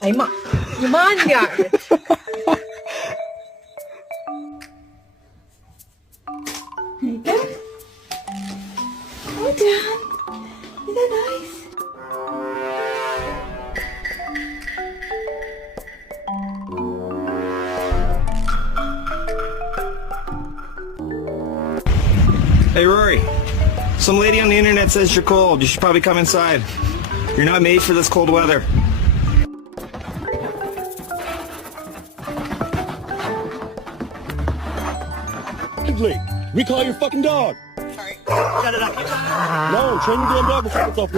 哎呀妈，你慢点儿。There you go. Well done. Isn't that nice? Hey, Rory. Some lady on the internet says you're cold. You should probably come inside. You're not made for this cold weather. Blake, recall your fucking dog. Sorry. Shut it up. No, train your damn dog before it's off.